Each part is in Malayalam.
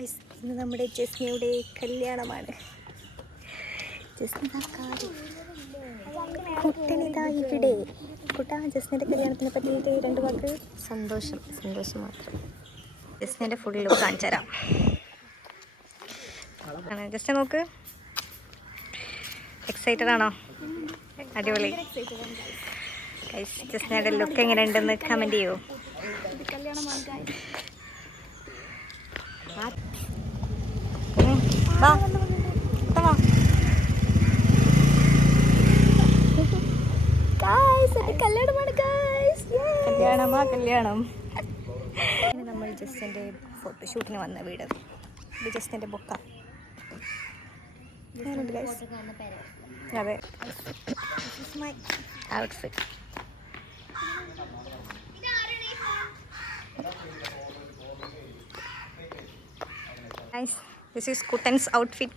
ഗായ്സ്, ഇന്ന് നമ്മുടെ ജസ്നയുടെ കല്യാണമാണ്. കുട്ടനിതാ ഇവിടെ. കുട്ടാ, ജസ്നയുടെ കല്യാണത്തിനെ പറ്റിയിട്ട് 2 വാക്ക്. സന്തോഷം മാത്രം. ജസ്നയുടെ ഫുൾ ലുക്ക് കാണിച്ചു തരാം. ജസ്റ്റ് നോക്ക്, എക്സൈറ്റഡ് ആണോ? അടിപൊളി. ജസ്നയുടെ ലുക്ക് എങ്ങനെയുണ്ടെന്ന് കമൻറ്റ് ചെയ്യൂ. കല്യാണം. നമ്മൾ ജസ്റ്റിൻ്റെ ഫോട്ടോഷൂട്ടിന് വന്ന വീട്. ഇത് ജസ്റ്റിൻ്റെ ബൊക്ക. അതെ, my outfit. Guys, this is Kutan's outfit.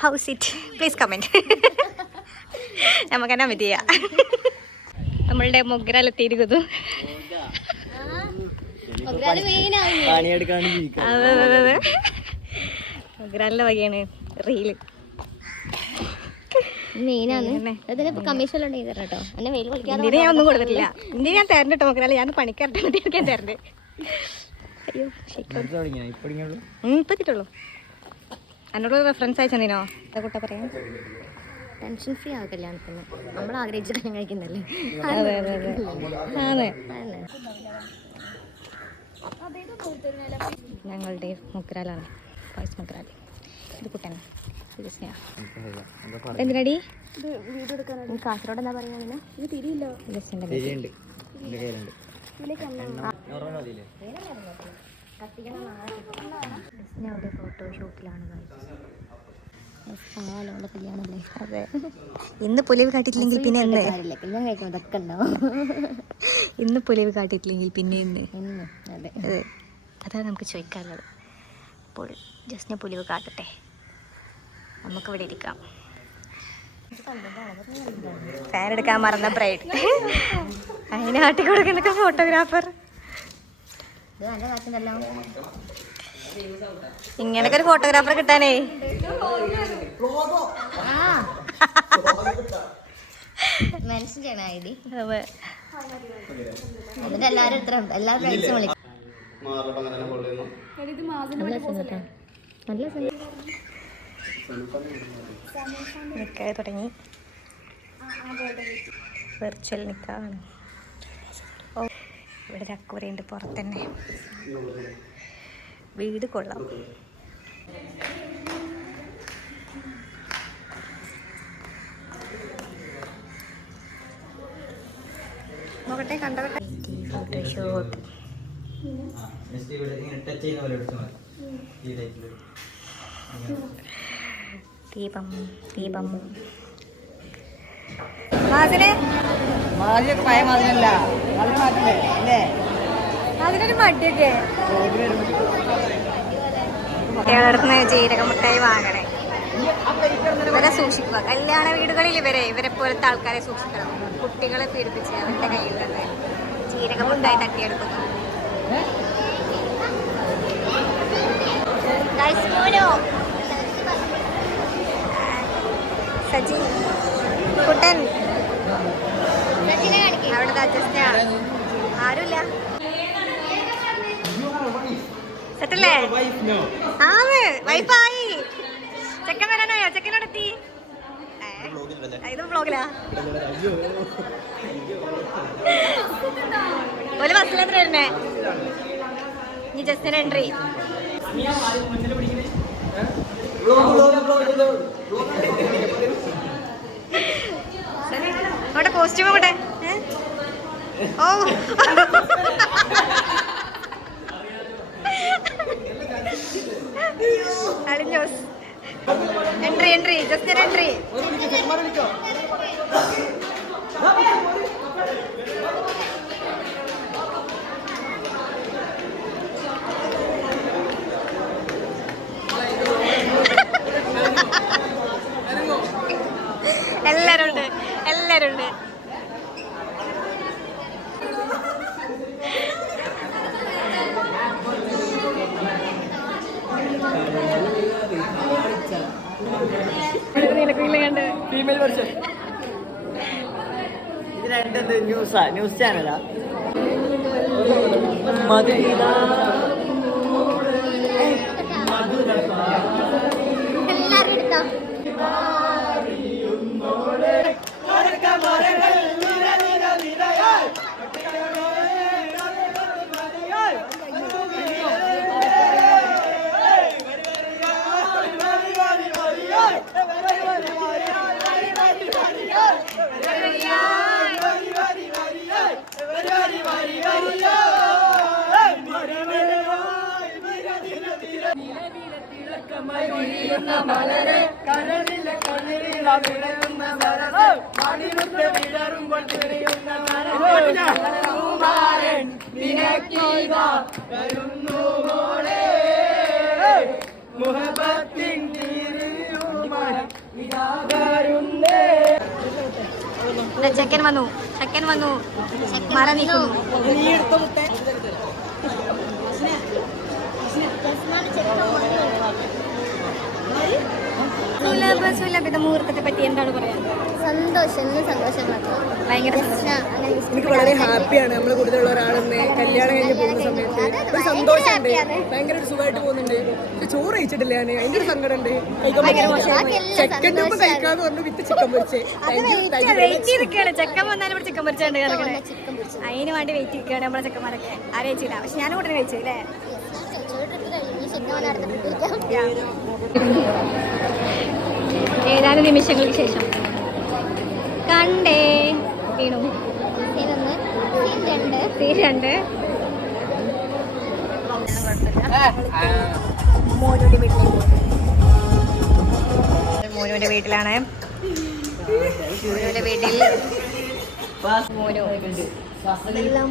How's it? Please comment. നമുക്കെന്നാ പറ്റിയ നമ്മളുടെ മൊഗ്രാലെത്തിയിരിക്കുന്നു. മൊഗ്രാലിന്റെ വകയാണ് റീല്. ഇന്ത്യനെ ഞാൻ ഒന്നും കൊടുത്തിട്ടില്ല. ഇന്ത്യ ഞാൻ തരണ്ട കേട്ടോ മൊഗ്രാല്. ഞാൻ പണിക്കാരുടെ ഞാൻ തരണ്ട്. അയ്യോ, ഇപ്പത്തിട്ടുള്ളൂ. എന്നോട് റെഫറൻസ് അയച്ചെന്നോ കൂട്ട പറയാം. ടെൻഷൻ ഫ്രീ ആവും കല്യാണത്തിന്. നമ്മൾ ആഗ്രഹിച്ചിട്ട് കഴിക്കുന്നല്ലേ. അതെ, ഞങ്ങളുടെ മുഗ്രാലാണ്. വോയിസ് മുഗ്രാൽ. ഇത് കുട്ടനാ. എന്തിനടി കാസർഗോഡ് എന്താ പറയുക? അവിടെ ഫോട്ടോഷൂട്ടിലാണ്. അതെ, ഇന്ന് പുലിവ് കാട്ടിട്ടില്ലെങ്കിൽ പിന്നെ ഇന്ന് പുലിവ് കാട്ടിട്ടില്ലെങ്കിൽ പിന്നെ അതെ, അതാണ് നമുക്ക് ചോദിക്കാനുള്ളത്. അപ്പോൾ ജസ്റ്റിനെ പുലിവ് കാട്ടട്ടെ, നമുക്കിവിടെ ഇരിക്കാം. ഫാൻ എടുക്കാൻ മറന്ന ബ്രൈഡ്, അതിനെ ആട്ടി കൊടുക്കുന്നൊക്കെ ഫോട്ടോഗ്രാഫർ. ഇങ്ങനൊക്കെ ഒരു ഫോട്ടോഗ്രാഫർ കിട്ടാനേ മെൻഷൻ ചെയ്യണം ഐഡി. എന്നിട്ട് എല്ലാവരും എല്ലാ ഫ്രണ്ട്സും വിളിക്കും. നിക്കാഹ് തുടങ്ങി. വെർച്വൽ നിക്കാഹാണ്. ഓ, ഇവിടെ ഒരു അക്കൂരയുണ്ട് പുറത്തന്നെ. വീട് കൊള്ളാം. നോക്കട്ടെ, കണ്ടോട്ടെ. ഫോട്ടോഷൂട്ട്. ദീപം അതിനൊരു മടിയൊക്കെ. കുട്ടികളടുത്ത് ജീരകമുട്ടായി വാങ്ങണേ. ഇവരെ സൂക്ഷിക്കുക. കല്യാണ വീടുകളിൽ ഇവരെ പോലത്തെ ആൾക്കാരെ സൂക്ഷിക്കണം. കുട്ടികളെ പീഡിപ്പിച്ച് അവരുടെ കയ്യിൽ നിന്ന് ജീരകമുട്ടായി തട്ടിയെടുക്കുന്നു. സജി, കുട്ടൻ അവിടുത്തെ അഡ്ജസ്റ്റ് ആരുമില്ല. സെറ്റല്ലേ? ആന്ന് വൈഫായി. ചെക്കൻ വരാനായോ? ചെക്കനോടെത്തി. ഇത് വ്ളോഗിലാ. ഒരു ബസ്സിലെത്ര വരുന്നേ? ഇനി ജസ്റ്റിന് എൻട്രി. അവിടെ കോസ്റ്റ്യൂം കൂടെ. ഓ, അളിഞ്ഞോസ്. എൻട്രി ജസ്റ്റിന് എൻട്രി. എല്ലാരും ഉണ്ട്. Female version. ഇത് രണ്ടെന്ത് ന്യൂസ് ചാനലാ? എല്ലാരും എടുത്തോ. ചെക്കൻ വന്നു മറ നിൽക്കുന്നു. സുലഭിത മുഹൂർത്തത്തെ പറ്റി എന്താണ് പറയാൻ? സന്തോഷം മാത്രം. ഭയങ്കര എനിക്ക് വളരെ ഹാപ്പിയാണ്. നമ്മളെ കൂടുതലുള്ള ഒരാളെന്ന് കല്യാണം കഴിഞ്ഞ് പോകുന്ന സമയത്ത് ഒരു സന്തോഷമുണ്ട്. ഭയങ്കര ഒരു സുഖമായിട്ട് പോകുന്നുണ്ട്. ചോറ് കഴിച്ചിട്ടില്ല ഞാൻ, അതിന്റെ ഒരു സങ്കടം ഉണ്ട്. സെക്കൻഡ് മുമ്പ് കഴിക്കാന്ന് പറഞ്ഞു വിത്ത് ചിക്കൻ പൊരിച്ചേ. ചെക്കൻ വന്നാലും ഇവിടെ ചിക്കൻ പൊരിച്ചുണ്ട് കിടക്കണേ. അതിന് വേണ്ടി വെയിറ്റ് ചെയ്യാണ് നമ്മളെ ചെക്കന്മാരൊക്കെ. ആരും കഴിച്ചില്ല, പക്ഷെ ഞാനും കൂടെ കഴിച്ചു അല്ലേ. ഏതാനും നിമിഷങ്ങൾക്ക് ശേഷം കണ്ടേ വീണു. സീൻ 2 മോനുവിന്റെ വീട്ടിലാണ്. മോനുവിന്റെ വീട്ടിൽ എല്ലാം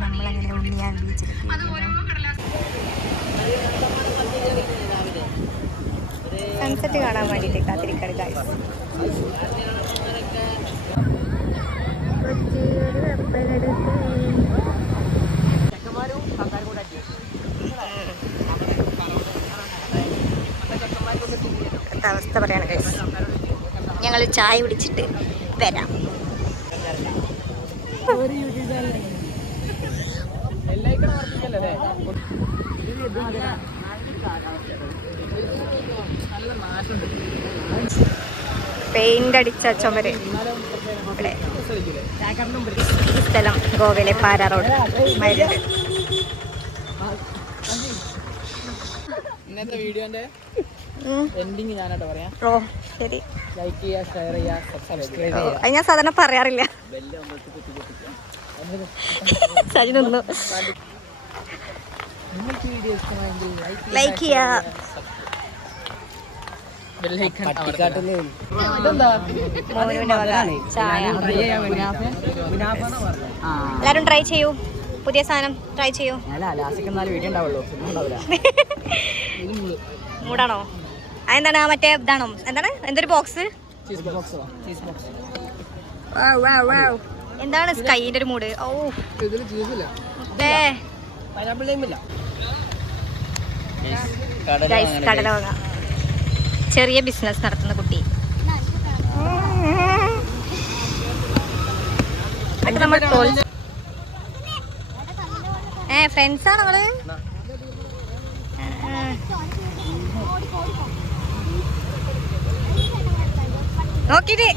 നമ്മളങ്ങനെ ഉണ്ണിയാൽ ബീച്ചിലെത്തി. സൺസെറ്റ് കാണാൻ വേണ്ടിയിട്ട് കാത്തിരിക്കാറ് ഗായ്സ്. അവസ്ഥ പറയാണ് ഗൈസ്. ഞങ്ങൾ ചായ കുടിച്ചിട്ട് വരാം. പെയിന്റ് അടിച്ച ചുമര് ഇവിടെ. ഈ സ്ഥലം ഗോവയിലെ പാര റോഡ് മരുണ്ട്. ഇന്നത്തെ വീഡിയോന്റെ എൻഡിങ് ഞാനായിട്ട് പറയാം. ഓ ശരി. ലൈക്ക് ചെയ്യുക, ഷെയർ ചെയ്യുക, സബ്സ്ക്രൈബ് ചെയ്യുക. അത് ഞാൻ സാധാരണ പറയാറില്ല. സജിനൊന്നു ലൈക്ക് ചെയ്യുക. എല്ലാരും ട്രൈ ചെയ്യൂ. പുതിയ സാധനം ട്രൈ ചെയ്യൂ. മൂടാണോ? അതെന്താണ്? മറ്റേ ഇതാണോ? എന്താണ്? എന്തൊരു ബോക്സ്? എന്താണ് സ്കൈന്റെ ഒരു മൂഡ്? ഓ കടല വാങ്ങാം. ചെറിയ ബിസിനസ് നടത്തുന്ന കുട്ടി. ഫ്രണ്ട്സാ നമ്മള്. നോക്കിട്ട്